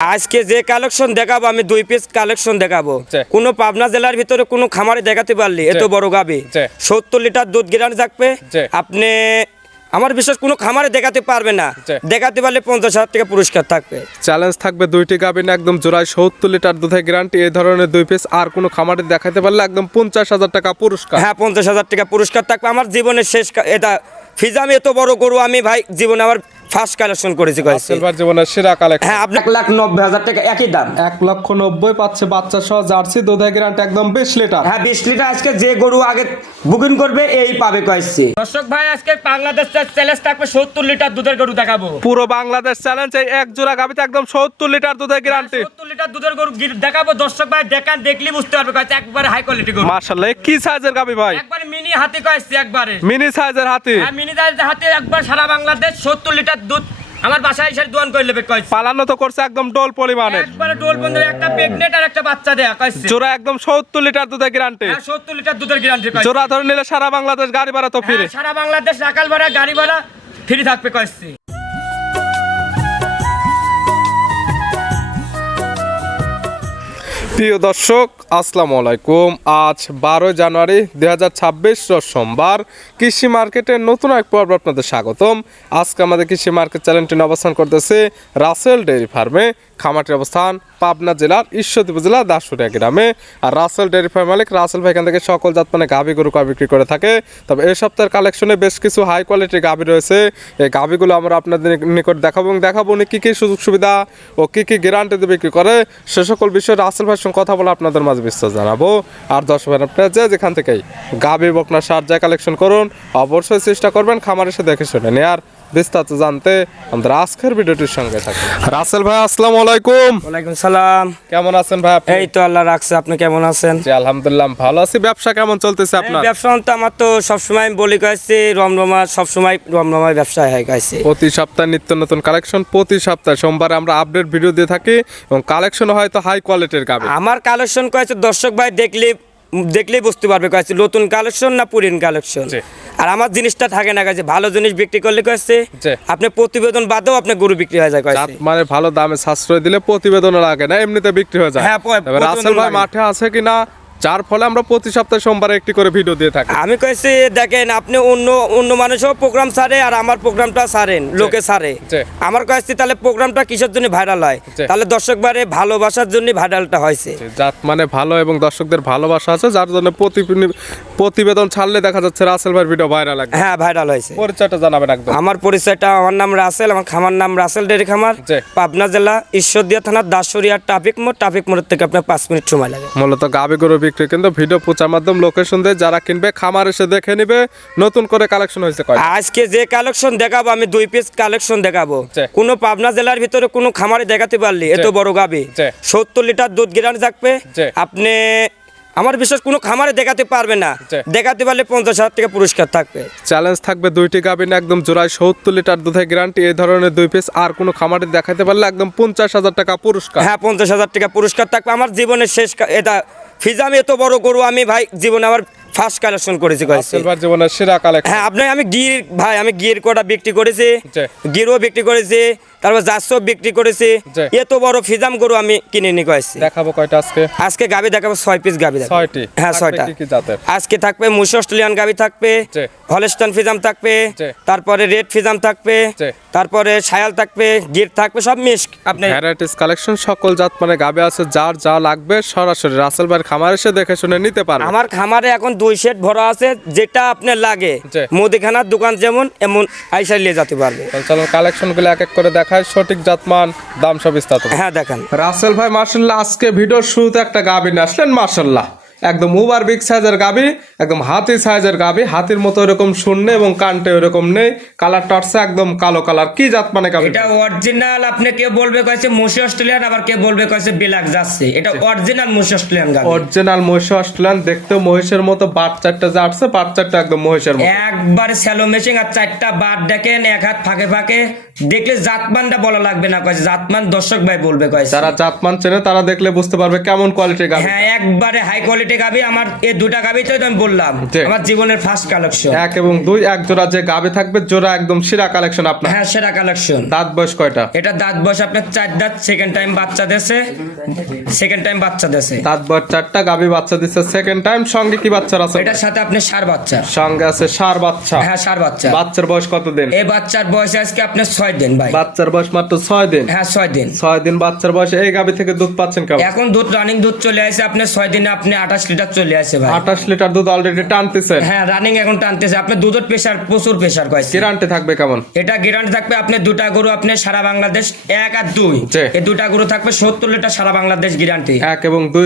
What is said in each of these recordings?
আজকে যে কালেকশন দেখাবো আমি 2 পিস কালেকশন দেখাবো। কোন পাবনা জেলার ভিতরে কোন খামারে দেখাতে পারলি এত বড় গাবি 70 লিটার দুধ গ্যারান্টি থাকবে। আপনি আমার বিশেষ কোনো খামারে দেখাতে পারবে না, দেখাতে পারলে 50,000 টাকা পুরস্কার থাকবে। চ্যালেঞ্জ থাকবে দুইটি গাবি না একদম জোড়ায় 70 লিটার দুধের গ্যারান্টি। এই ধরনের 2 পিস আর কোনো খামারে দেখাতে পারলে একদম 50,000 টাকা পুরস্কার। হ্যাঁ 50,000 টাকা পুরস্কার থাকবে। আমার জীবনের শেষ এটা ফিজাম এত বড় গরু আমি ভাই জীবনে আমার ফার্স্ট কালেকশন করেছি সিলভার জীবনের সেরা কালেকশন। হ্যাঁ আপনি 1,90,000 টাকা একই দাম 1,90,000 পাচ্ছে বাচ্চা সহ জার্সি দুধের গ্যারান্টি একদম 20 লিটার। হ্যাঁ 20 লিটার আজকে যে গরু আগে বুকিং করবে এই পাবে কইছি। দর্শক ভাই আজকে বাংলাদেশ চ্যালেঞ্জ থাকবে 70 লিটার দুধের গরু দেখাবো। পুরো বাংলাদেশ চ্যালেঞ্জ এই এক জোড়া গাবিতে একদম 70 লিটার দুধের গ্যারান্টি। 70 লিটার দুধের গরু দেখাবো। দর্শক ভাই দেখান দেখলি বুঝতে পারবে কইছে একবারে হাই কোয়ালিটি গরু। মাশাআল্লাহ কি সাইজের গাবি ভাই? একবারে মিনি হাতি কইছি একবারে। মিনি সাইজের হাতি। হ্যাঁ মিনি সাইজের হাতি একবার সারা বাংলাদেশ 70 লিটার দুধ আমার বাসায় এসে দোয়ান করে নেবে কইছে। পালানো তো করছে একদম ডোল পরিমাণে। একবারে ডোল বন্ধের একটা প্রেগন্যান্ট আর একটা বাচ্চা দেয়া কইছে। জোড়া একদম 70 লিটার দুধের গ্যারান্টি। হ্যাঁ 70 লিটার দুধের গ্যারান্টি কইছে। জোড়া ধরে নিলে সারা বাংলাদেশ গাড়ি ভাড়া তো ফ্রি। সারা বাংলাদেশ রাকাল ভাড়া গাড়ি ভাড়া ফ্রি থাকবে কইছে। প্রিয় দর্শক আসসালামু আলাইকুম। আজ 12 জানুয়ারি 2026 রোজ সোমবার। কৃষি মার্কেটের নতুন এক পর্ব আপনাদের স্বাগতম। আজকে আমাদের কৃষি মার্কেট চ্যানেলটি অবস্থান করতেছে রাসেল ডেয়ারি ফার্মে। খামারটির অবস্থান পাবনা জেলার ঈশ্বরদী উপজেলা দাসুরিয়া গ্রামে। আর রাসেল ডেয়ারি ফার্ম মালিক রাসেল ভাই এখান থেকে সকল জাত মানে গাভী গরু বিক্রি করে থাকে। তবে এই সপ্তাহের কালেকশনে বেশ কিছু হাই কোয়ালিটির গাভী রয়েছে। এই গাভীগুলো আমরা আপনাদের নিকট দেখাবো এবং দেখাবো উনি কী কী সুযোগ সুবিধা ও কী কী গ্যারান্টিতে বিক্রি করে সে সকল বিষয়ে রাসেল ভাইয়ের সঙ্গে কথা বলে আপনাদের মাঝে বিস্তার জানাবো। আর দর্শক ভাই আপনারা যেখান থেকেই গাভী বকনা সার যা কালেকশন করুন অবশ্যই চেষ্টা করবেন খামার এসে দেখে শুনে নিয়ে। আর বিস্তারিত জানতে আমাদের আজকের ভিডিওটির সঙ্গে থাকুন। রাসেল ভাই আসসালামু আলাইকুম। ওয়ালাইকুম সালাম। কেমন আছেন ভাই আপনি? এই তো আল্লাহ রাখছে, আপনি কেমন আছেন? জি আলহামদুলিল্লাহ ভালো আছি। ব্যবসা কেমন চলতেছে আপনার? ব্যবসা তো আমার তো সবসময় আমি বলি কইছি রমরমা, সবসময় রমরমায় ব্যবসা হয় কইছি। প্রতি সপ্তাহে নিত্য নতুন কালেকশন, প্রতি সপ্তাহে সোমবারে আমরা আপডেট ভিডিও দিয়ে থাকি এবং কালেকশন হয়তো হাই কোয়ালিটির গাভী। আমার কালেকশন কইছে দর্শক ভাই দেখলেই বুঝতে পারবে কইছে নতুন কালেকশন না পুরান কালেকশন। আর আমার জিনিসটা থাকে না কইছে ভালো জিনিস বিক্রি করলে কইছে আপনি প্রতিবেদন বাদেও আপনি গরু বিক্রি হয়ে যায় কইছে। মানে ভালো দামে সাশ্রয় দিলে প্রতিবেদন লাগে না, এমনিতে বিক্রি হয়ে যায়। হ্যাঁ রাসেল ভাই মাঠে আছে কিনা যার ফলে আমরা প্রতি সপ্তাহে সোমবারে একটি করে ভিডিও দিয়ে থাকি। আমি কইছি দেখেন আপনি অন্য মানুষও প্রোগ্রাম ছাড়ে আর আমার প্রোগ্রামটা ছাড়েন লোকে ছাড়ে। আমার কইছি তাহলে প্রোগ্রামটা কিসের জন্য ভাইরাল হয়? তাহলে দর্শক বারে ভালোবাসার জন্য ভাইরালটা হয়েছে। জাত মানে ভালো এবং দর্শকদের ভালোবাসা আছে যার জন্য প্রতিবেদন ছাড়লে দেখা যাচ্ছে রাসেল ভাইয়ের ভিডিও ভাইরাল লাগে। হ্যাঁ ভাইরাল হয়েছে। পরিচয়টা জানাবেন একদম। আমার পরিচয়টা, আমার নাম রাসেল, আমার খামার নাম রাসেল ডেয়ারি খামার, পাবনা জেলা ঈশ্বরদী থানা দাসুরিয়া ট্রাফিক মোড় থেকে আপনার 5 মিনিট সময় লাগে। মূলত গাভী গরু বিক্রি কিন্তু ভিডিও প্রচার মাধ্যম লোকেশন দিয়ে যারা কিনবে খামার এসে দেখে নিবে নতুন করে কালেকশন হয়েছে। আজকে যে কালেকশন দেখাবো আমি 2 পিস কালেকশন দেখাবো। কোন পাবনা জেলার ভিতরে কোন খামারে দেখাতে পারলি এত বড় গাভী 70 লিটার দুধ গ্যারান্টি থাকবে। আপনি আমার বিশেষ কোনো খামারে দেখাতে পারবে না, দেখাতে পারলে 50,000 টাকা পুরস্কার থাকবে। চ্যালেঞ্জ থাকবে দুইটি গাভী না একদম জোড়ায় 70 লিটার দুধের গ্যারান্টি। এই ধরনের 2 পিস আর কোনো খামারে দেখাতে পারলে একদম 50,000 টাকা পুরস্কার। হ্যাঁ 50,000 টাকা পুরস্কার থাকবে। আমার জীবনের শেষ এটা ফিজাম এত বড় গরু আমি ভাই জীবনে আমার ফার্স্ট কালেকশন করেছি কইছি। সিলভার জীবনের সেরা কালেকশন। হ্যাঁ আপনি আমি গির কোটা বিক্রি করেছি, গিরও বিক্রি করেছি, তারপর জাসও বিক্রি করেছি। এত বড় ফিজাম গরু আমি কিনে নি কইছি। দেখাবো কয়টা আজকে? আজকে গাবি দেখাবো 6 পিস গাবি দেখাবো। 6টি? হ্যাঁ 6টা। কি কি জাতের? আজকে থাকবে মুশি অস্ট্রেলিয়ান গাবি থাকবে, হলস্টাইন ফিজাম থাকবে, তারপরে রেড ফিজাম থাকবে, তারপরে শায়াল থাকবে, গির থাকবে, সব মিক্স। আপনি ভ্যারাইটিস কালেকশন সকল জাত মানে গাবি আছে, যার যা লাগবে সরাসরি রাসেল ভাইয়ের খামার এসে দেখে শুনে নিতে পারবেন। আমার খামারে এখন 2 সেট ভরা আছে, যেটা আপনার লাগে মুদিখানার দোকান যেমন এমন আইসা নিয়ে যেতে পারবে। চলো কালেকশনগুলো এক এক করে দেখাই, সঠিক জাতমান দাম সব বিস্তারিত। হ্যাঁ দেখেন রাসেল ভাই মাশাআল্লাহ আজকে ভিডিওর শুরুতে একটা গাবি নিয়ে আসলেন। মাশাআল্লাহ একদম ওভার বিগ সাইজের গাবি, একদম হাতি সাইজের গাবি, হাতির মতো এরকম শূন্য এবং কানটে এরকম নেই, কালারটা হচ্ছে একদম কালো কালার। কি জাত মানে গাবি? এটা অরিজিনাল। আপনি কে বলবে কইছে মুশি অস্ট্রেলিয়ান, আবার কে বলবে কইছে বিলাক যাচ্ছে। এটা অরিজিনাল মুশি অস্ট্রেলিয়ান গাবি। অরিজিনাল মুশি অস্ট্রেলিয়ান, দেখতে মহিষের মতো, বাট চারটা যা আসছে বাট চারটা একদম মহিষের মতো, একবার স্যালো মেশিং আর 4টা বাট দেখেন, এক হাত ফাঁকে ফাঁকে দেখলে জাতমানটা বলা লাগবে না কইছে, জাতমান দর্শক ভাই বলবে কইছে। যারা জাতমান চেনে তারা দেখলে বুঝতে পারবে কেমন কোয়ালিটির গাবি। হ্যাঁ একবারে হাই কোয়ালিটি কোয়ালিটি গাবি আমার এই দুটা গাবি তো আমি বললাম জি। আমার জীবনের ফার্স্ট কালেকশন। 1 এবং 2 এক জোড়া যে গাবি থাকবে জোড়া একদম সেরা কালেকশন আপনার। হ্যাঁ সেরা কালেকশন। দাঁত বয়স কয়টা? এটা দাঁত বয়স আপনার 4 দাঁত, সেকেন্ড টাইম বাচ্চা দেছে, দাঁত বয়স 4টা, গাবি বাচ্চা দিচ্ছে সেকেন্ড টাইম। সঙ্গে কি বাচ্চার আছে? এটার সাথে আপনি ষাঁড় বাচ্চা। সঙ্গে আছে ষাঁড় বাচ্চা। হ্যাঁ ষাঁড় বাচ্চা। বাচ্চার বয়স কত দিন? এই বাচ্চার বয়স আজকে আপনার 6 দিন ভাই। বাচ্চার বয়স মাত্র 6 দিন। হ্যাঁ 6 দিন। 6 দিন বাচ্চার বয়সে এই গাবি থেকে দুধ পাচ্ছেন কেমন? এখন দুধ রানিং দুধ চলে আসে আপনি 6 দিনে আপনি 28 লিটার চলে আসে ভাই। 28 লিটার দুধ অলরেডি টানতেছেন। হ্যাঁ রানিং এখন টানতেছে। আপনার দুধের প্রেসার প্রচুর প্রেসার কয়েছে। গ্যারান্টি থাকবে কেমন? এটা গ্যারান্টি থাকবে আপনি দুটা গরু আপনি সারা বাংলাদেশ 1 আর 2 জি। এই দুটা গরু থাকবে 70 লিটার সারা বাংলাদেশ গ্যারান্টি। 1 এবং 2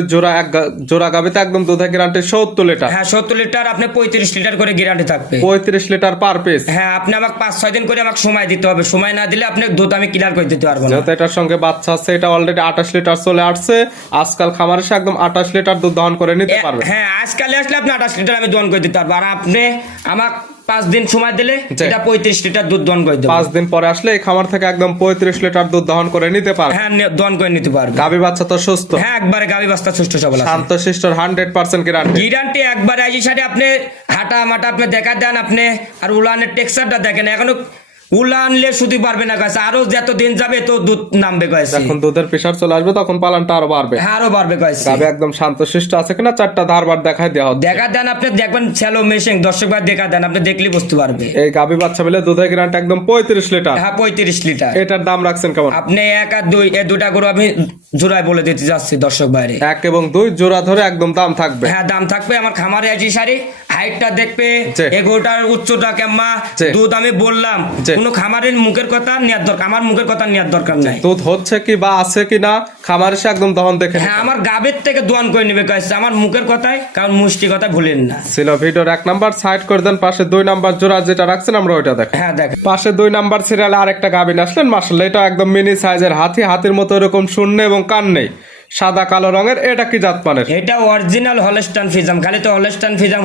জোড়া গাবিতে একদম দুধের গ্যারান্টি 70 লিটার। হ্যাঁ 70 লিটার আপনি 35 লিটার করে গ্যারান্টি থাকবে। 35 লিটার পার পিস। হ্যাঁ আপনি আমাকে 5-6 দিন করে আমাকে সময় দিতে হবে। সময় না দিলে আপনি দুধ আমি ক্লিয়ার করে দিতে পারবো না। যেহেতু এটার সঙ্গে বাচ্চা আছে, এটা অলরেডি 28 লিটার চলে আসছে। আজকাল খামারে এসে একদম 28 লিটার দুধ দহন করে নিতে পারবে। হ্যাঁ আজকালে আসলে আপনি 28 লিটার আমি দহন করে দিতে পারবো। আর আপনি আমাকে 5 দিন সময় দিলে জি। এটা 35 লিটার দুধ দহন করে দেবো। 5 দিন পরে আসলে এই খামার থেকে একদম 35 লিটার দুধ দহন করে নিতে পারবে। হ্যাঁ দহন করে নিতে পারবে। গাবি বাচ্চা তো সুস্থ, হ্যাঁ একবারে গাবি বাস্তা সুস্থ সবল আছে। শান্ত শিষ্ট 100% গ্যারান্টি। গ্যারান্টি একবারে আইজি সাথে আপনি হাঁটা মাটা আপনি দেখা দেন আপনি। আর উলানের টেক্সচারটা দেখেন, এখনো উলা আনলে শুধু পারবে না গাছ, আরো যত দিন যাবে তো দুধ নামবে গাছে। যখন দুধের প্রেসার চলে আসবে তখন পালানটা আরো বাড়বে। হ্যাঁ আরো বাড়বে গাছে। গাবি একদম শান্ত শিষ্ট আছে কিনা 4টা ধারবার দেখাই দেওয়া হচ্ছে। দেখা দেন আপনি দেখবেন ছেলো মেশিং দর্শক ভাই দেখা দেন আপনি দেখলে বুঝতে পারবে। এই গাবি বাচ্চা মিলে দুধের গ্যারান্টি একদম 35 লিটার। হ্যাঁ 35 লিটার। এটার দাম রাখছেন কেমন? আপনি 1 আর 2 এই দুটা গরু আমি জোড়ায় বলে দিতে যাচ্ছি দর্শক বাইরে। 1 এবং 2 জোড়া ধরে একদম দাম থাকবে। হ্যাঁ দাম থাকবে। আমার খামারে আইজি সারি হাইটটা দেখবে, জি। এগোটার উচ্চতা কেমন, জি। দুধ আমি বললাম। জি। কোনো খামারের মুখের কথা নেওয়ার দরকার, আমার মুখের কথা নেওয়ার দরকার নাই। দুধ হচ্ছে কি বা আছে কি না খামার এসে একদম দহন দেখে নিতে হ্যাঁ আমার গাবের থেকে দোয়ান করে নিবে কাছে আমার মুখের কথায়, কারণ মুষ্টি কথা ভুলেন না। ছিল। ভিডিওর 1 নাম্বার সাইড করে দেন, পাশে 2 নাম্বার জোড়া যেটা রাখছেন আমরা ওইটা দেখেন। হ্যাঁ দেখেন পাশে 2 নাম্বার সিরিয়ালে আরেকটা গাবিন আসলেন, মাশাআল্লাহ এটা একদম মিনি সাইজের হাতির মতো এরকম শূন্য এবং কান নেই, সাদা কালো রঙের। এটা কি জাত মানের? এটা অরিজিনাল হলস্টাইন ফিজাম। খালি তো হলস্টাইন ফিজাম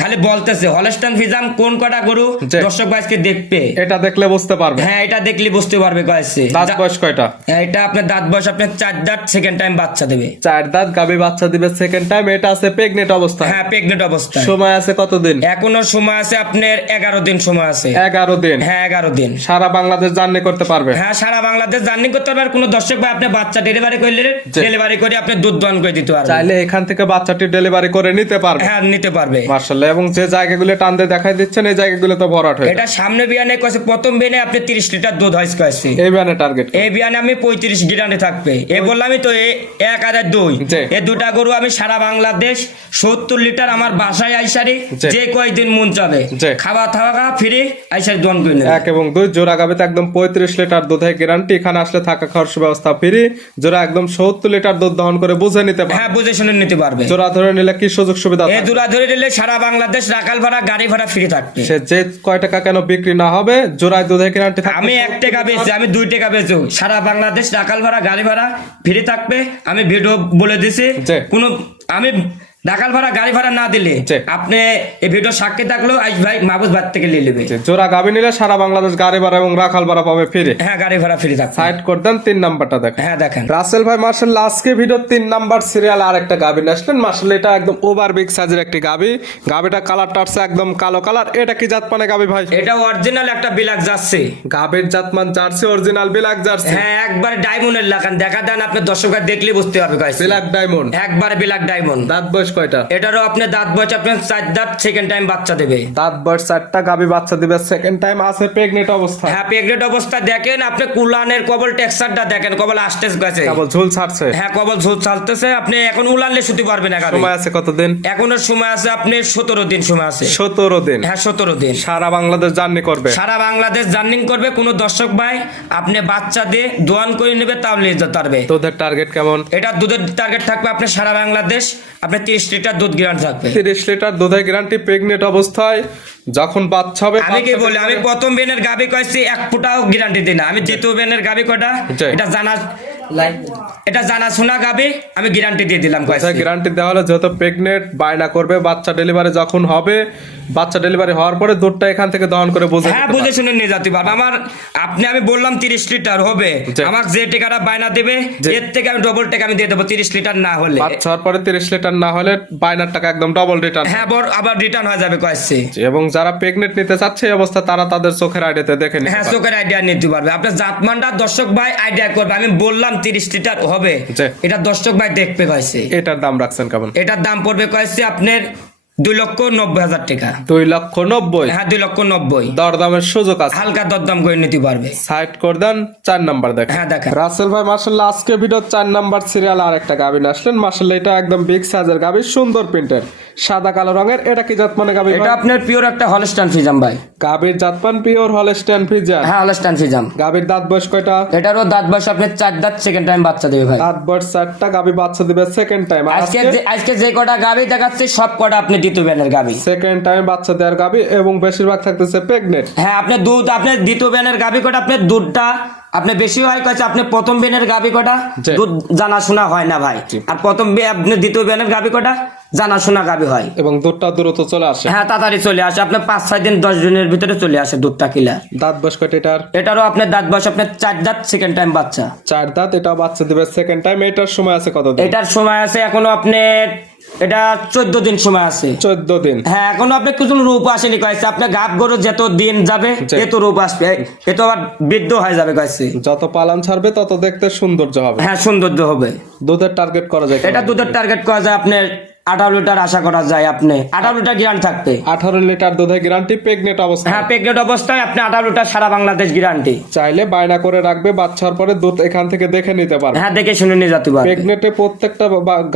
খালি বলতেছে হলস্টাইন ফিজাম কোন কটা গরু জি। দর্শক ভাইকে দেখবে। এটা দেখলে বুঝতে পারবে। হ্যাঁ এটা দেখলে বুঝতে পারবে কয়েছে। দাঁত বয়স কয়টা? এটা আপনার দাঁত বয়স আপনার 4 দাঁত, সেকেন্ড টাইম বাচ্চা দেবে। 4 দাঁত গাবি বাচ্চা দিবে সেকেন্ড টাইম। এটা আছে প্রেগনেন্ট অবস্থা। হ্যাঁ প্রেগনেন্ট অবস্থায়। সময় আছে কতদিন? এখনো সময় আছে আপনার 11 দিন সময় আছে। 11 দিন। হ্যাঁ 11 দিন। সারা বাংলাদেশ জার্নি করতে পারবে। হ্যাঁ সারা বাংলাদেশ জার্নি করতে পারবে। আর কোনো দর্শক ভাই আপনি বাচ্চা ডেলিভারি করলে জি। ডেলিভারি করে আপনি দুধ দহন করে দিতে পারবেন। চাইলে এখান থেকে বাচ্চাটি ডেলিভারি করে নিতে পারবে। হ্যাঁ নিতে পারবে। মাশাআল্লাহ। এবং যে জায়গাগুলো টান দিয়ে দেখাই দিচ্ছেন এই জায়গাগুলো তো ভরাট হয়ে এটা সামনে বিয়ানে কয়েছে, প্রথম বিয়ানে আপনি 30 লিটার দুধ হয়েছে কয়েছে। এই ব্যানে টার্গেট। এই বিয়ানে আমি 35 গ্যারান্টি থাকবে। এ বললামই তো 1 আর 2 জি। এই দুটা গরু আমি সারা বাংলাদেশ 70 লিটার আমার বাসায় আইসারি জি। যে কয়দিন মন চাবে জি। খাওয়া থাকা ফ্রি আইসারি দহন করে নেবে। 1 এবং 2 জোড়া গাবিতে একদম 35 লিটার দুধের গ্যারান্টি। এখানে আসলে থাকা খাওয়ার সুব্যবস্থা ফ্রি। জোড়া একদম 70 লিটার দুধ দহন করে বুঝে নিতে পারবে। হ্যাঁ বুঝে শুনে নিতে পারবে। জোড়া ধরে নিলে কি সুযোগ সুবিধা এই থাকবে? দুরা ধরে নিলে সারা বাংলাদেশ রাখাল ভাড়া গাড়ি ভাড়া ফ্রি থাকবে। সে যে কয় টাকা কেন বিক্রি না হবে, জোড়ায় দুধের গ্যারান্টি থাকবে। আমি 1 টাকা বেচি, আমি 2 টাকা বেচি, সারা বাংলাদেশ রাখাল ভাড়া গাড়ি ভাড়া ফ্রি থাকবে। আমি ভিডিও বলে দিছি জি। কোন আমি রাখাল ভাড়া গাড়ি ভাড়া না দিলে জি। আপনি এই ভিডিও সাক্ষী থাকলেও আজ ভাই মাহবুব ভাত থেকে নিয়ে নেবে। যে জোড়া গাবি নিলে সারা বাংলাদেশ গাড়ি ভাড়া এবং রাখাল ভাড়া পাবে ফ্রি। হ্যাঁ গাড়ি ভাড়া ফ্রি থাকবে। সাইড করে দেন 3 নাম্বারটা দেখেন। হ্যাঁ দেখেন রাসেল ভাই মার্শাল্লাহ আজকে ভিডিও 3 নাম্বার সিরিয়াল আরেকটা গাবি আসলেন। মার্শাল্লাহ এটা একদম ওভার বিগ সাইজের একটি গাবি। গাবিটা কালারটা আছে একদম কালো কালার। এটা কি জাত মানে গাবি ভাই? এটা অরিজিনাল একটা বিলাক যাচ্ছে। গাবির জাতমান জার্সি, অরিজিনাল ব্ল্যাক জার্সি। হ্যাঁ একবার ডায়মন্ডের লাগান দেখা দেন আপনি দর্শকরা দেখলে বুঝতে পারবে গাইস। Black diamond. একবার ব্ল্যাক ডায়মন্ড। দাঁত বয়স কয়টা? এটারও আপনি দাঁত বয়স আপনার 4 দাঁত, সেকেন্ড টাইম বাচ্চা দেবে। দাঁত বয়স 4টা, গাবি বাচ্চা দিবে সেকেন্ড টাইম, আছে প্রেগনেন্ট অবস্থা। হ্যাঁ প্রেগনেন্ট অবস্থা দেখেন আপনি কুলানের কবল টেক্সচারটা দেখেন, কবল আসতেছ গেছে। কেবল ঝুল ছাড়ছে। হ্যাঁ কবল ঝোল চালতেছে। আপনি এখন উলানলে শুতে পারবেন না গাবি। সময় আছে কতদিন? এখনো সময় আছে আপনি 17 দিন সময় আছে। 17 দিন। হ্যাঁ 17 দিন। সারা বাংলাদেশ জার্নি করবে। সারা বাংলাদেশ জার্নিং করবে। কোন দর্শক ভাই আপনি বাচ্চা দিয়ে দোয়ান করে নেবে তাও নিয়ে যেতে পারবে। দুধের টার্গেট কেমন? এটা দুধের টার্গেট থাকবে আপনি সারা বাংলাদেশ আপনি 30 লিটার দুধ গ্যারান্টি থাকবে। 30 লিটার দুধের গ্যারান্টি প্রেগনেন্ট অবস্থায়। যখন বাচ্চা হবে আমি কি বলি, আমি প্রথম বেনের গাবি কইছি 1 ফুটাও গ্যারান্টি দিই না। আমি দ্বিতীয় বেনের গাবি কটা এটা জানাশোনা গাবি আমি গ্যারান্টি দিয়ে দিলাম কইছি। গ্যারান্টি দেওয়া হলো যেহেতু প্রেগনেন্ট বায়না করবে, বাচ্চা ডেলিভারি যখন হবে, বাচ্চা ডেলিভারি হওয়ার পরে দুধটা এখান থেকে দহন করে বুঝে হ্যাঁ বুঝে শুনে নিয়ে যেতে পারবে। আমি বললাম 30 লিটার হবে, আমাকে যে টাকাটা বায়না দেবে এর থেকে আমি ডবল টাকা আমি দিয়ে দেবো 30 লিটার না হলে। বাচ্চা হওয়ার পরে 30 লিটার না হলে বায়নার টাকা একদম ডবল রিটার্ন। হ্যাঁ আবার রিটার্ন হয়ে যাবে কইছি। এবং যারা প্রেগনেন্ট নিতে চাচ্ছে এই অবস্থা তারা তাদের চোখের আইডিয়াতে দেখে নিতে হ্যাঁ চোখের আইডিয়া নিতে পারবে। আপনার জাতমানটা দর্শক ভাই আইডিয়া করবে। আমি বললাম 30 লিটার হবে, এটা দর্শক ভাই দেখবে কইছে। এটার দাম রাখছেন কেমন? এটার দাম পড়বে কইছে আপনার 2,90,000 টাকা। 2,90,000? হ্যাঁ 2,90,000। দরদামের সুযোগ আছে, হালকা দরদাম করে নিতে পারবে। সাইড করে দেন। 4 নাম্বার দেখেন। হ্যাঁ দেখেন রাসেল ভাই মাশাআল্লাহ আজকে ভিডিও 4 নাম্বার সিরিয়াল আর একটা গাভী আসলেন। মাশাআল্লাহ এটা একদম বিগ সাইজের গাভী, সুন্দর প্রিন্টের, সাদা কালো রঙের। এটা কি জাতমানের গাভী? এটা আপনার পিওর একটা হলস্টাইন ফ্রিজাম ভাই। গাভীর জাতমান পিওর হলস্টাইন ফ্রিজিয়ান? হ্যাঁ হলস্টাইন ফ্রিজাম। গাভীর দাঁত বয়স কয়টা? এটারও দাঁত বয়স আপনার 4 দাঁত, সেকেন্ড টাইম বাচ্চা দেবে ভাই। দাঁত বয়স 4টা, গাভী বাচ্চা দিবে সেকেন্ড টাইম। আজকে যে কটা গাভী দেখাচ্ছে সব কটা আপনি দ্বিতীয় বেনের গাভী, সেকেন্ড টাইম বাচ্চা দেওয়ার গাভী, এবং বেশিরভাগ থাকতেছে প্রেগনেন্ট। হ্যাঁ আপনার দুধ, আপনার দ্বিতীয় বেনের গাভী কটা আপনার দুধটা আপনি বেশি হয় কয়েছে। আপনি প্রথম বেনের গাভী কটা দুধ জানাশোনা হয় না ভাই, আর আপনি দ্বিতীয় বেনের গাভী কটা জানাশোনা গাভী হয়, এবং দুধটা দ্রুত চলে আসে। হ্যাঁ তাড়াতাড়ি চলে আসে। আপনার 5-6 দিন 10 দিনের ভিতরে চলে আসে দুধটা কিলার। দাঁত বয়স কয়টা এটার? এটারও আপনার দাঁত বয়স আপনার 4 দাঁত, সেকেন্ড টাইম বাচ্চা। 4 দাঁত, এটা বাচ্চা দিবে সেকেন্ড টাইম। এটার সময় আছে কতদিন? এটার সময় আছে এখনো আপনার এটা 14 দিন সময় আছে। 14 দিন? হ্যাঁ এখনো আপনার কিছু রূপ আসেনি কয়েছে। আপনার গাব গরু যত দিন যাবে এত রূপ আসবে, এত আবার বৃদ্ধ হয়ে যাবে কয়েছে। যত পালন ছাড়বে তত দেখতে সৌন্দর্য হবে। হ্যাঁ সৌন্দর্য হবে। দুধের টার্গেট করা যায়? এটা দুধের টার্গেট করা যায় আপনার 18 লিটার আশা করা যায়। আপনি 18 লিটার গ্যারান্টি থাকবে। 18 লিটার দুধের গ্যারান্টি প্রেগনেন্ট অবস্থায়? হ্যাঁ প্রেগনেন্ট অবস্থায় আপনি 18 লিটার সারা বাংলাদেশ গ্যারান্টি। চাইলে বায়না করে রাখবে, বাচ্চার পরে দুধ এখান থেকে দেখে নিতে পারবে। হ্যাঁ দেখে শুনে নিয়ে যেতে পারবে। প্রেগনেন্টে প্রত্যেকটা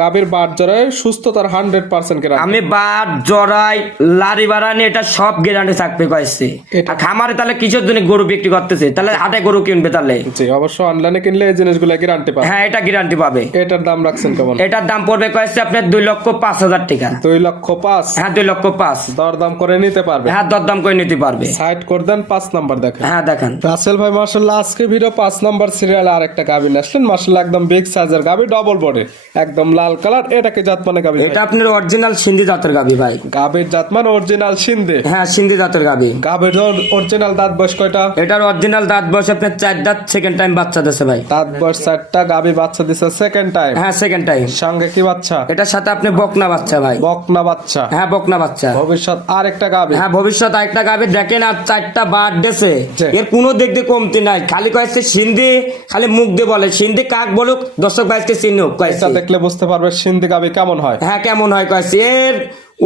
গাভীর বাট জরায় সুস্থতার 100% গ্যারান্টি। আমি বাট জরাই লারি বাড়ানি এটা সব গ্যারান্টি থাকবে কয়েছে। আর খামারে তাহলে কিসের জন্য গরু বিক্রি করতেছে, তাহলে হাটে গরু কিনবে তাহলে? জি অবশ্য অনলাইনে কিনলে এই জিনিসগুলো গ্যারান্টি পাবে। হ্যাঁ এটা গ্যারান্টি পাবে। এটার দাম রাখছেন কেমন? এটার দাম পড়বে কয়েছে আপনার 2,05,000 টাকা। 2,05,000? হ্যাঁ 2,05,000। দরদাম করে নিতে পারবে? হ্যাঁ দরদাম করে নিতে পারবে। সাইড করে দেন। 5 নাম্বার দেখেন। হ্যাঁ দেখেন রাসেল ভাই মাশাআল্লাহ আজকে ভিডিও 5 নাম্বার সিরিয়ালে আরেকটা গাভী আসলেন। মাশাআল্লাহ একদম বিগ সাইজের গাভী, ডবল বডি, একদম লাল কালার। এটা কি জাতমানে গাভী? এটা আপনার অরিজিনাল সিন্ধি জাতের গাভী ভাই। গাভীর জাতমান অরিজিনাল সিন্ধি? হ্যাঁ সিন্ধি জাতের গাভী। গাভীর অরিজিনাল দাঁত বয়স কয়টা? এটার অরিজিনাল দাঁত বয়স আপনার 4 দাঁত, সেকেন্ড টাইম বাচ্চা দিছে ভাই। দাঁত বয়স 4টা, গাভী বাচ্চা দিছে সেকেন্ড টাইম? হ্যাঁ সেকেন্ড টাইম। সঙ্গে কি বাচ্চা? এটার সাথে আপনি বকনা বাচ্চা ভাই। বকনা বাচ্চা? হ্যাঁ বকনা বাচ্চা। ভবিষ্যৎ আরেকটা গাভী? হ্যাঁ ভবিষ্যৎ আরেকটা গাভী দেখেন। আর 4টা বাট দেছে, এর কোনো দিক দিয়ে কমতি নাই। খালি কয়েছে সিন্ধি, খালি মুখ দিয়ে বলে সিন্ধি, কাক বলুক দর্শক ভাইকে চিনুক কয়েছে। এটা দেখলে বুঝতে পারবে সিন্ধি গাভী কেমন হয়। হ্যাঁ কেমন হয় কয়েছে। এর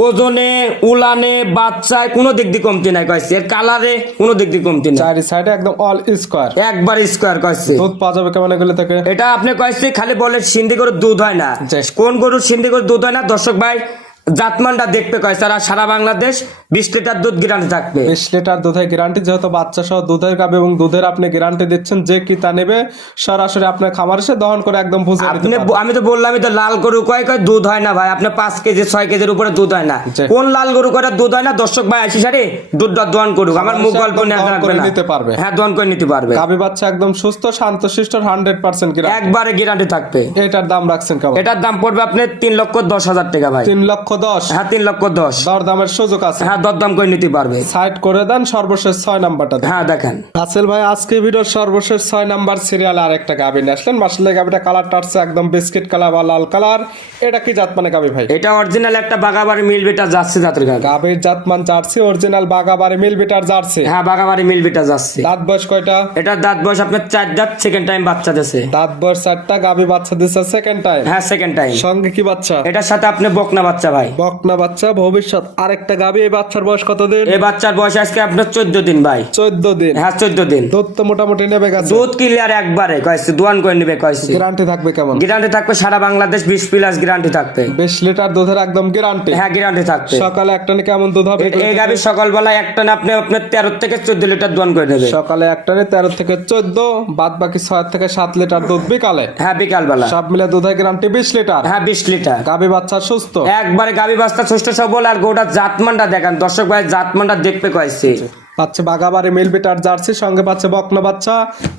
ওজনে, উলানে, বাচ্চায় কোনো দিক দিয়ে কমতি নাই কয়েছে। এর কালারে কোনো দিক দিয়ে কমতি নাই। চারি সাইডে একদম অল স্কয়ার, একবার স্কয়ার কয়েছে। দুধ পাওয়া যাবে কেমন এগুলো থেকে? এটা আপনি কয়েছে খালি বলে সিন্ধি গরুর দুধ হয় না। কোন গরুর সিন্ধি গরুর দুধ হয় না দর্শক ভাই জাতমানটা দেখবে কয় তারা সারা বাংলাদেশ 20 লিটার দুধ গ্যারান্টি থাকবে। 20 লিটার দুধের গ্যারান্টি, যেহেতু বাচ্চা সহ দুধের গাবে এবং দুধের আপনি গ্যারান্টি দিচ্ছেন, যে কি তা নেবে সরাসরি আপনার খামার এসে দহন করে একদম বুঝে আপনি আমি তো বললামই তো লাল গরু কয় দুধ হয় না ভাই। আপনি 5 কেজি 6 কেজির উপরে দুধ হয় না। কোন লাল গরু কয় দুধ হয় না দর্শক ভাই আসি সারি দুধটা দহন করুক, আমার মুখ গল্প নিতে পারবে। হ্যাঁ দহন করে নিতে পারবে। গাবি বাচ্চা একদম সুস্থ শান্তশিষ্ট 100% গ্যারান্টি, একবারে গ্যারান্টি থাকবে। এটার দাম রাখছেন কেমন? এটার দাম পড়বে আপনি 3,10,000 টাকা ভাই। 3,10,000? হ্যাঁ 3,10,000। দরদামের সুযোগ আছে? হ্যাঁ দরদাম করে নিতে পারবে। সাইড করে দেন। সর্বশেষ 6 নাম্বারটা হ্যাঁ দেখেন রাসেল ভাই আজকে ভিডিওর সর্বশেষ 6 নাম্বার সিরিয়ালে আরেকটা গাবি নিয়ে আসলেন। মাশাআল্লাহ গাবিটা কালারটা আছে একদম বিস্কিট কালার বা লাল কালার। এটা কি জাতমানে গাবি ভাই? এটা অরিজিনাল একটা বাগাবাড়ি মিল বিটার জার্সি জাতের গাবি। গাবির জাতমান জার্সি, অরিজিনাল বাগাবাড়ি মিল বিটার জার্সি? হ্যাঁ বাগাবাড়ি মিল বিটার জার্সি। দাঁত বয়স কয়টা? এটা দাঁত বয়স আপনার 4 দাঁত, সেকেন্ড টাইম বাচ্চা দিছে। দাঁত বয়স 4টা, গাবি বাচ্চা দিছে সেকেন্ড টাইম? হ্যাঁ সেকেন্ড টাইম। সঙ্গে কি বাচ্চা? এটার সাথে আপনি বকনা বাচ্চা ভাই। বকনা বাচ্চা। ভবিষ্যৎ আরেকটা গাবি। এই বাচ্চার বয়স কতদিন? এই বাচ্চার বয়স আজকে আপনার 14 দিন ভাই। 14 দিন? হ্যাঁ 14 দিন। দুধ তো মোটামুটি নেবে গেছে? দুধ ক্লিয়ার একবারে কইছে, দোয়ান করে নেবে কইছে। গ্যারান্টি থাকবে কেমন? গ্যারান্টি থাকবে সারা বাংলাদেশ 20 প্লাস গ্যারান্টি থাকবে। 20 লিটার দুধের একদম গ্যারান্টি? হ্যাঁ গ্যারান্টি থাকবে। সকালে এক টানে কেমন দুধ হবে? এই গাবি সকালবেলা এক টানে আপনি আপনার 13 থেকে 14 লিটার দোয়ান করে নেবে। সকালে এক টানে 13 থেকে 14, বাদ বাকি 6 থেকে 7 লিটার দুধ বিকালে? হ্যাঁ বিকালবেলা। সব মিলে দুধের গ্যারান্টি 20 লিটার? হ্যাঁ 20 লিটার। গাবি বাচ্চা সুস্থ? একবারে গাবি বাস্তা সুষ্ঠ সবল আর গোটা জাতমানটা দেখান দর্শক ভাই জাতমানটা দেখতে কয়েছে পাচ্ছে বাগাবাড়ি মিল বিটার জার্সি, সঙ্গে পাচ্ছে বকনা বাচ্চা,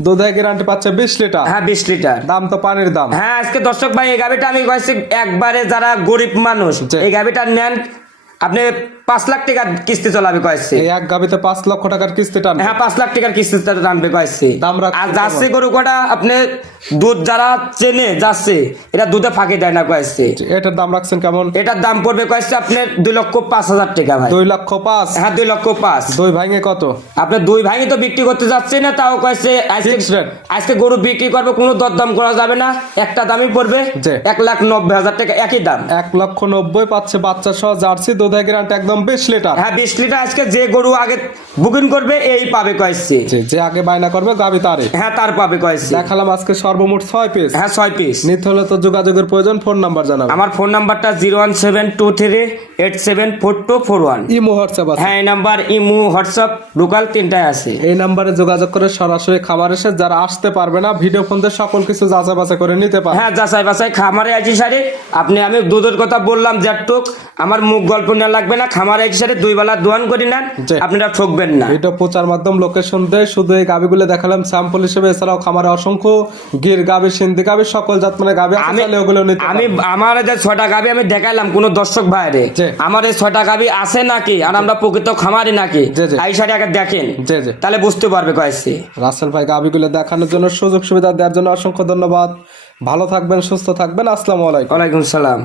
দুধের গ্যারান্টি পাচ্ছে 20 লিটার। হ্যাঁ 20 লিটার। দাম তো পানির দাম। হ্যাঁ আজকে দর্শক ভাই এই গাবিটা আমি কয়েছি একবারে যারা গরিব মানুষ এই গাবিটা নেন আপনি 5 লাখ টাকা কিস্তি চলাবে কয়েছে। এই এক গাবিতে 5 লক্ষ টাকার কিস্তি টান। হ্যাঁ 5 লাখ টাকার কিস্তি টানবে কয়েছে। দাম রাখছেন আর যাচ্ছে গরু কটা আপনি দুধ যারা চেনে যাচ্ছে এটা দুধে ফাঁকি দেয় না কয়েছে। এটার দাম রাখছেন কেমন? এটার দাম পড়বে কয়েছে আপনার 2,05,000 টাকা ভাই। 2,05,000? হ্যাঁ 2,05,000। দুই ভাঙে কত? আপনি দুই ভাঙি তো বিক্রি করতে যাচ্ছে না, তাও কয়েছে আজকে গরু বিক্রি করবে কোনো দরদাম করা যাবে না, একটা দামই পড়বে 1,90,000 টাকা, একই দাম 1,90,000 পাচ্ছে বাচ্চা সহ জার্সি, দুধের গ্যারান্টি একদম 20 লিটার। হ্যাঁ 20 লিটার। আজকে যে গরু আগে বুকিং করবে এই পাবে কয়েছে। যে আগে বায়না করবে গাবি তারে। হ্যাঁ তার পাবে কয়েছে। দেখালাম আজকে সর্বমোট 6 পিস। হ্যাঁ 6 পিস। নিতে হলে তো যোগাযোগের প্রয়োজন, ফোন নাম্বার জানাবো। আমার ফোন নাম্বারটা 01723874241। ইমো হোয়াটসঅ্যাপ আছে? হ্যাঁ এই নাম্বার ইমো হোয়াটসঅ্যাপ লোকাল তিনটাই আছে। এই নাম্বারে যোগাযোগ করে সরাসরি খামার এসে যারা আসতে পারবে না ভিডিও ফোন দিয়ে সকল কিছু যাচাই বাছাই করে নিতে পারে। হ্যাঁ যাচাই বাছাই খামারে আইছি সারি আপনি আমি দুধের কথা বললাম যেটুক আমার মুখ গল্প নেওয়া লাগবে না, খামারে আইছি সারি 2 বেলা দোয়ান করি নেন, আপনারা ঠকবেন না। এটা প্রচার মাধ্যম লোকেশন দেয়, শুধু এই গাবিগুলো দেখালাম স্যাম্পল হিসেবে, এছাড়াও খামারে অসংখ্য গির গাবি, সিন্ধি গাবি, সকল জাত মানে গাবি আছে, চাইলে ওগুলো নিতে পারেন। আমি আমার যে 6টা গাবি আমি দেখাইলাম কোন দর্শক ভাইরে আমার এই 6টা গাবি আছে নাকি আর আমরা প্রকৃত খামারি নাকি এই সারি আগে দেখেন, তাহলে বুঝতে পারবে কয়েছে। রাসেল ভাই গাবিগুলো দেখানোর জন্য, সুযোগ সুবিধা দেওয়ার জন্য অসংখ্য ধন্যবাদ। ভালো থাকবেন, সুস্থ থাকবেন। আসসালামু আলাইকুম। ওয়ালাইকুম সালাম।